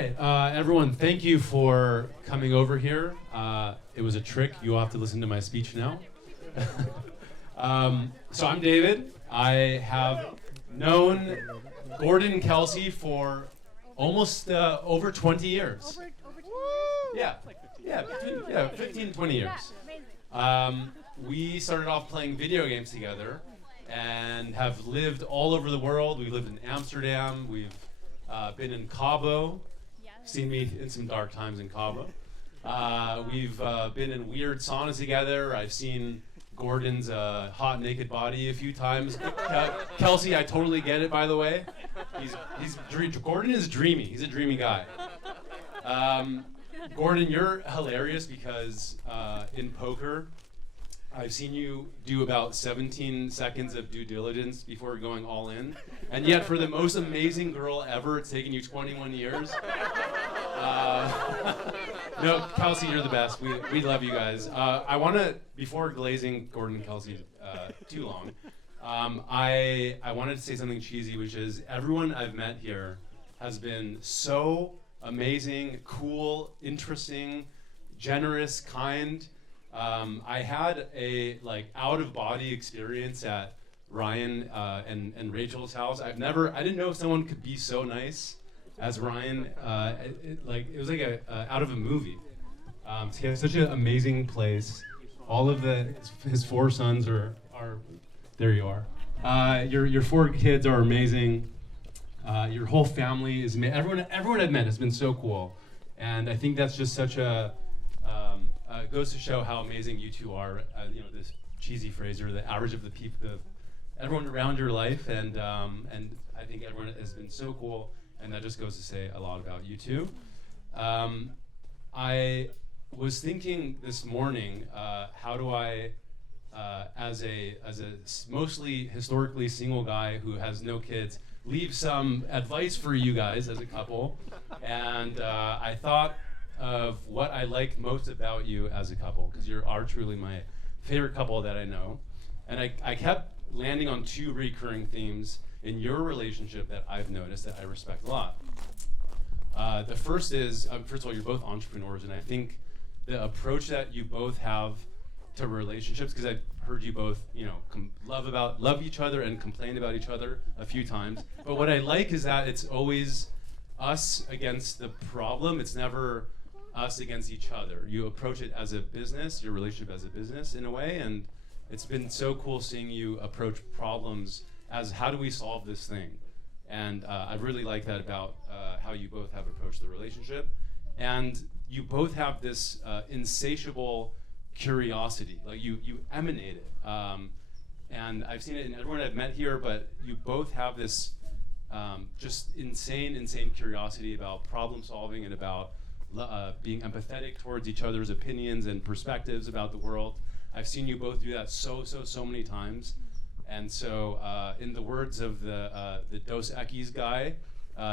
right, everyone, thank you for coming over here. It was a trick. You'll have to listen to my speech now. So I'm David. I have known Gordon and Kelsey for almost over 20 years. Over 2 Yeah, yeah, 15, 20 years. We started off playing video games together and have lived all over the world. We lived in Amsterdam. We've been in Cabo. Seen me in some dark times in Cabo. We've been in weird saunas together. I've seen Gordon's hot naked body a few times. Kelsey, I totally get it, by the way. Gordon is dreamy. He's a dreamy guy. Gordon, you're hilarious because in poker, I've seen you do about 17 seconds of due diligence before going all in. And yet, for the most amazing girl ever, it's taken you 21 years. No, Kelsey, you're the best. We love you guys. I want to, before glazing Gordon and Kelsey too long, I wanted to say something cheesy, which is everyone I've met here has been so amazing, cool, interesting, generous, kind. I had a out of body experience at Ryan and Rachel's house. I didn't know someone could be so nice as Ryan. It was like out of a movie. He has such an amazing place. All of his four sons are there. You are. Your four kids are amazing. Your whole family is everyone I've met has been so cool, and I think that's just such a goes to show how amazing you two are. This cheesy phrase, or the average of the people, everyone around your life, and I think everyone has been so cool, and that just goes to say a lot about you two. I was thinking this morning, how do I, as a mostly historically single guy who has no kids, leave some advice for you guys as a couple, and I thought of what I like most about you as a couple, because you are truly my favorite couple that I know. And I kept landing on two recurring themes in your relationship that I've noticed that I respect a lot. The first is, first of all, you're both entrepreneurs, and I think the approach that you both have to relationships, because I've heard you both, love each other and complain about each other a few times. But what I like is that it's always us against the problem. It's never us against each other. You approach it as a business, your relationship as a business in a way, and it's been so cool seeing you approach problems as how do we solve this thing. And I really like that about how you both have approached the relationship. And you both have this insatiable curiosity, like you emanate it. And I've seen it in everyone I've met here, but you both have this just insane curiosity about problem solving and about being empathetic towards each other's opinions and perspectives about the world. I've seen you both do that so many times. And so, in the words of the Dos Equis guy,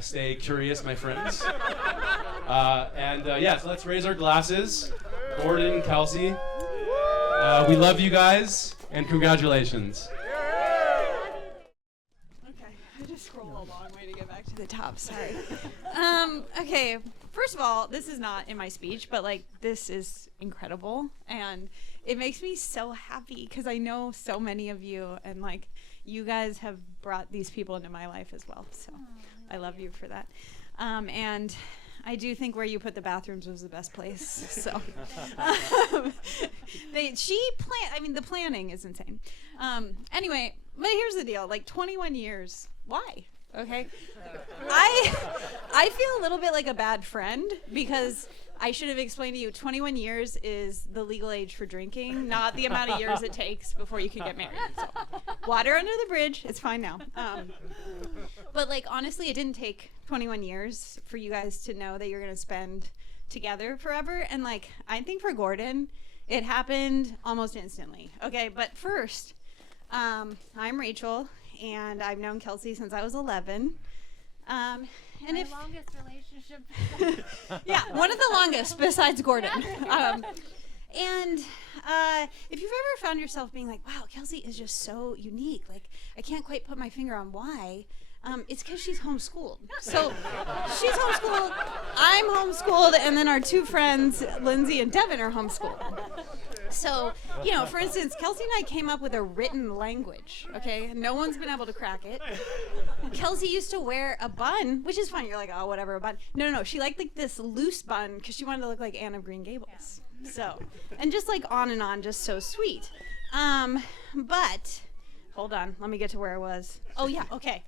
stay curious, my friends. So let's raise our glasses. Gordon, Kelsey, we love you guys, and congratulations. Okay, I just scrolled a long way to get back to the top, sorry. Okay, first of all, this is not in my speech, but this is incredible, and it makes me so happy because I know so many of you, and you guys have brought these people into my life as well, so I love you for that. And I do think where you put the bathrooms was the best place, so. The planning is insane. Anyway, but here's the deal, 21 years, why? Okay, I feel a little bit like a bad friend because I should have explained to you 21 years is the legal age for drinking, not the amount of years it takes before you can get married. So, water under the bridge, it's fine now. But honestly, it didn't take 21 years for you guys to know that you're gonna spend together forever. And I think for Gordon, it happened almost instantly. Okay, but first, I'm Rachel. And I've known Kelsey since I was 11. And my longest relationship. Yeah, one of the longest besides Gordon. And if you've ever found yourself being wow, Kelsey is just so unique. I can't quite put my finger on why. It's because she's homeschooled. So she's homeschooled. I'm homeschooled, and then our two friends, Lindsay and Devin, are homeschooled. So, for instance, Kelsey and I came up with a written language, okay? No one's been able to crack it. Kelsey used to wear a bun, which is fine. You're like, oh, whatever, a bun. No. She liked like this loose bun because she wanted to look like Anne of Green Gables. So, and just like on and on, just so sweet. But, hold on, let me get to where I was. Oh, yeah, okay.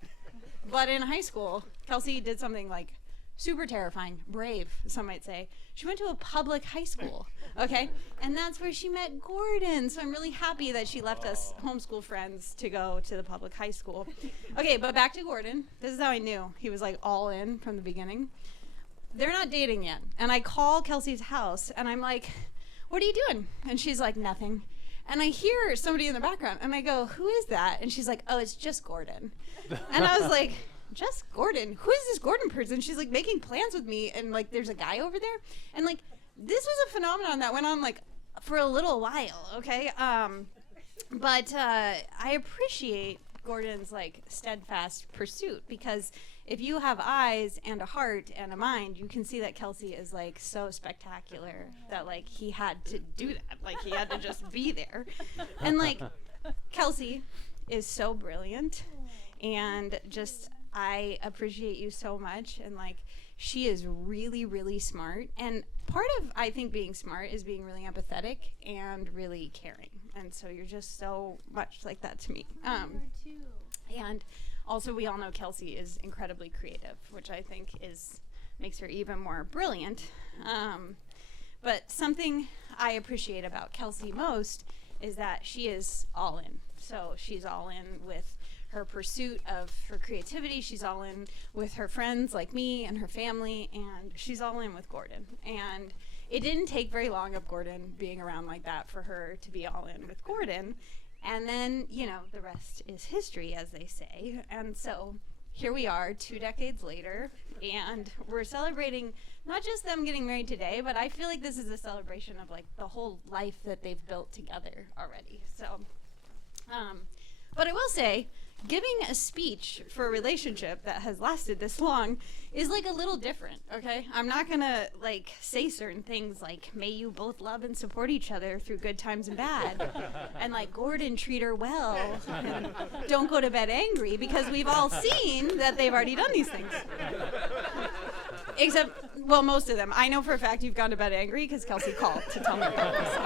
But in high school, Kelsey did something like super terrifying, brave, some might say. She went to a public high school, okay? And that's where she met Gordon. So I'm really happy that she left us homeschool friends to go to the public high school. Okay, but back to Gordon. This is how I knew he was like all in from the beginning. They're not dating yet. And I call Kelsey's house and I'm like, what are you doing? And she's like, nothing. And I hear somebody in the background and I go, who is that? And she's like, oh, it's just Gordon. And I was like, just Gordon? Who is this Gordon person? She's like making plans with me and like there's a guy over there. And like this was a phenomenon that went on like for a little while, okay? But I appreciate Gordon's like steadfast pursuit because if you have eyes and a heart and a mind, you can see that Kelsey is like so spectacular that like he had to do that. Like he had to just be there. And like Kelsey is so brilliant and just I appreciate you so much. And like she is really, really smart. And part of I think being smart is being really empathetic and really caring. And so you're just so much like that to me. And also, we all know Kelsey is incredibly creative, which I think makes her even more brilliant. But something I appreciate about Kelsey most is that she is all in. So she's all in with her pursuit of her creativity. She's all in with her friends like me and her family, and she's all in with Gordon. And it didn't take very long of Gordon being around like that for her to be all in with Gordon. And then, the rest is history, as they say. And so here we are 2 decades later, and we're celebrating not just them getting married today, but I feel like this is a celebration of like the whole life that they've built together already. So, but I will say, giving a speech for a relationship that has lasted this long is like a little different, okay? I'm not gonna like say certain things like, may you both love and support each other through good times and bad, and like Gordon treat her well, and don't go to bed angry, because we've all seen that they've already done these things. Except, well, most of them. I know for a fact you've gone to bed angry because Kelsey called to tell me about this.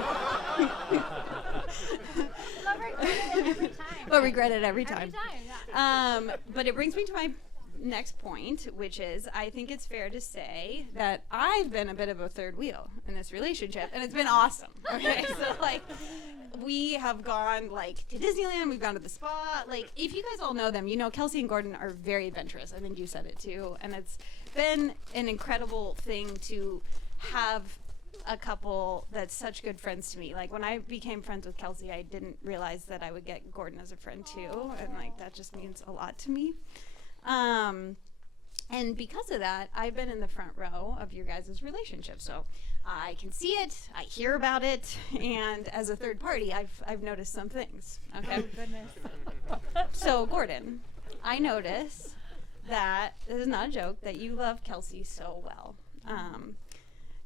But regret it every time. But it brings me to my next point, which is I think it's fair to say that I've been a bit of a third wheel in this relationship, and it's been awesome. Okay, so like we have gone like to Disneyland, we've gone to the spa. Like if you guys all know them, Kelsey and Gordon are very adventurous. I think you said it too, and it's been an incredible thing to have a couple that's such good friends to me. Like when I became friends with Kelsey, I didn't realize that I would get Gordon as a friend too, and like that just means a lot to me. And because of that, I've been in the front row of your guys' relationship, so I can see it, I hear about it, and as a third party, I've noticed some things. Okay. Oh, goodness. So Gordon, I notice that this is not a joke that you love Kelsey so well.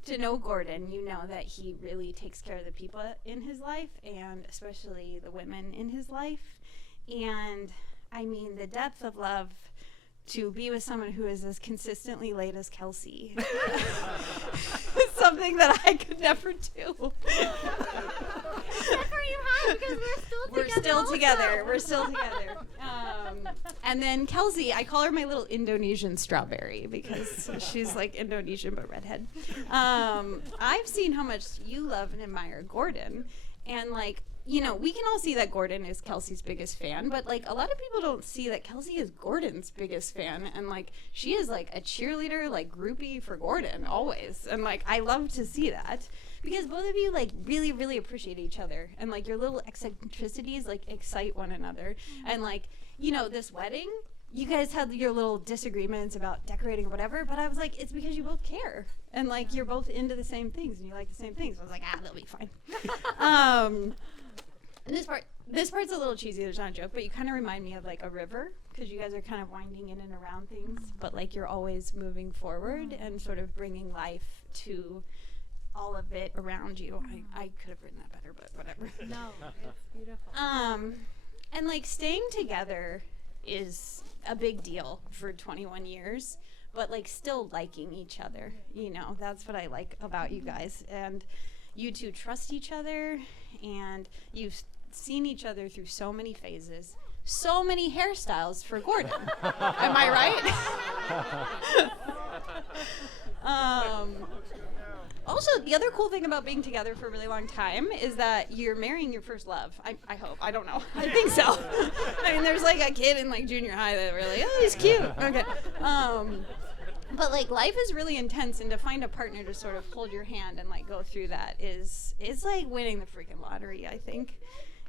To know Gordon, you know that he really takes care of the people in his life, and especially the women in his life. And I mean, the depth of love to be with someone who is as consistently late as Kelsey is something that I could never do. Except for you have, because we're still together. We're still together. And then Kelsey, I call her my little Indonesian strawberry because she's like Indonesian but redhead. I've seen how much you love and admire Gordon, and like, we can all see that Gordon is Kelsey's biggest fan, but like a lot of people don't see that Kelsey is Gordon's biggest fan, and like she is like a cheerleader, like groupie for Gordon always. And like I love to see that because both of you like really, really appreciate each other, and like your little eccentricities like excite one another. And like, this wedding, you guys had your little disagreements about decorating or whatever, but I was like, it's because you both care, and like you're both into the same things and you like the same things. So I was like, they'll be fine. And this part's a little cheesy, there's not a joke, but you kind of remind me of like a river, because you guys are kind of winding in and around things, but like you're always moving forward and sort of bringing life to all of it around you. I could have written that better, but whatever. No, it's beautiful. And like staying together is a big deal for 21 years, but like still liking each other, you know, that's what I like about you guys. And you two trust each other, and you've seen each other through so many phases, so many hairstyles for Gordon. Am I right? Also, the other cool thing about being together for a really long time is that you're marrying your first love. I hope. I don't know. I think so. I mean, there's like a kid in like junior high that we're like, oh, he's cute. Okay. But like life is really intense, and to find a partner to sort of hold your hand and like go through that is like winning the freaking lottery, I think.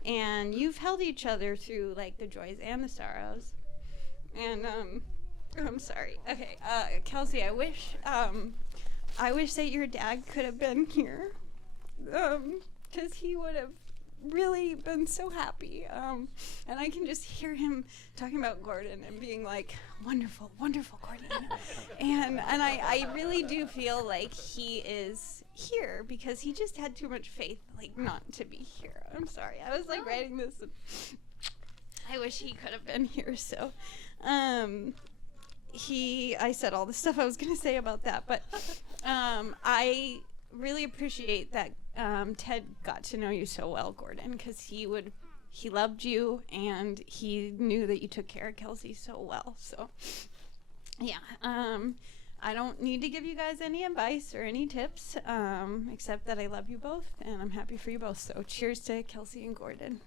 And you've held each other through like the joys and the sorrows. And I'm sorry. Okay, Kelsey, I wish that your dad could have been here, because he would have really been so happy. And I can just hear him talking about Gordon and being like, wonderful, wonderful Gordon. and I really do feel like he is here because he just had too much faith, like, not to be here. I'm sorry. I was like writing this, and I wish he could have been here. So, I said all the stuff I was going to say about that, but I really appreciate that Ted got to know you so well, Gordon, because he loved you, and he knew that you took care of Kelsey so well. So, yeah, I don't need to give you guys any advice or any tips, except that I love you both, and I'm happy for you both. So, cheers to Kelsey and Gordon.